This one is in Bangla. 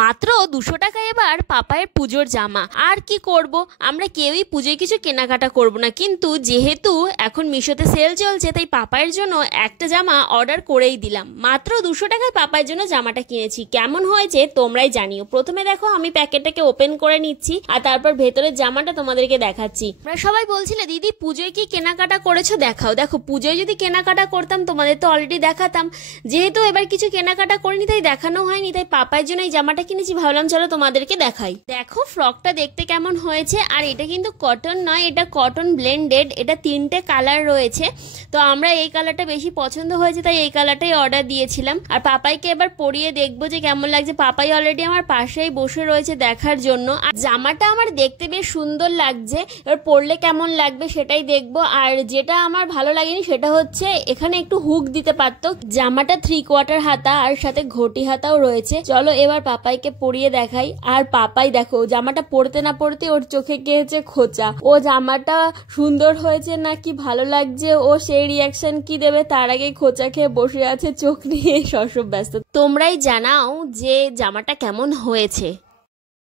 মাত্র 200 টাকায় এবার পাপায়ের পুজোর জামা। আর কি করব, আমরা কেউই পুজোয় কিছু কেনাকাটা করব না, কিন্তু যেহেতু এখন মিশোতে সেল চলছে তাই পাপায়ের জন্য একটা জামা অর্ডার করেই দিলাম। মাত্র 200 টাকায় পাপায়ের জন্য জামাটা কিনেছি। কেমন হয়েছে তোমরাই জানিও। প্রথমে দেখো আমি প্যাকেটটাকে ওপেন করে নিচ্ছি আর তারপর ভেতরের জামাটা তোমাদেরকে দেখাচ্ছি। তোমরা সবাই বলছিলে দিদি পুজোয় কি কেনাকাটা করেছো দেখাও। দেখো পুজোয় যদি কেনাকাটা করতাম তোমাদের তো অলরেডি দেখাতাম, যেহেতু এবার কিছু কেনাকাটা করিনি তাই দেখানো হয়নি, তাই পাপায়ের জন্য এই জামাটা কিনেছি। ভাবলাম চলো তোমাদেরকে দেখাই। দেখো ফ্রকটা দেখতে কেমন হয়েছে। আর এটা কিন্তু কটন নয়, এটা কটন ব্লেন্ডেড। এটা 3টে কালার রয়েছে, তো আমরা এই কালারটা বেশি পছন্দ হয়েছে তাই এই কালারটাই অর্ডার দিয়েছিলাম। আর পাপাইকে এবার পরিয়ে দেখবো যে কেমন লাগছে। পাপাই অলরেডি আমার পাশেই বসে রয়েছে দেখার জন্য। আর জামাটা আমার দেখতে বেশ সুন্দর লাগছে, এবার পরলে কেমন লাগবে সেটাই দেখবো। আর যেটা আমার ভালো লাগেনি সেটা হচ্ছে এখানে একটু হুক দিতে পারতো। জামাটা 3/4 হাতা আর সাথে ঘটি হাতাও রয়েছে। চলো এবার পাপাইকে পরিয়ে দেখাই। আর পাপাই দেখো জামাটা পরতে না পরতে ওর চোখে গিয়েছে খোঁচা। ও জামাটা সুন্দর হয়েছে নাকি ভালো লাগছে ও সেই রিয়াকশন কি দেবে তার আগে খোঁচা খেয়ে বসে আছে চোখ নিয়ে সব ব্যস্ত। তোমরাই জানাও যে জামাটা কেমন হয়েছে।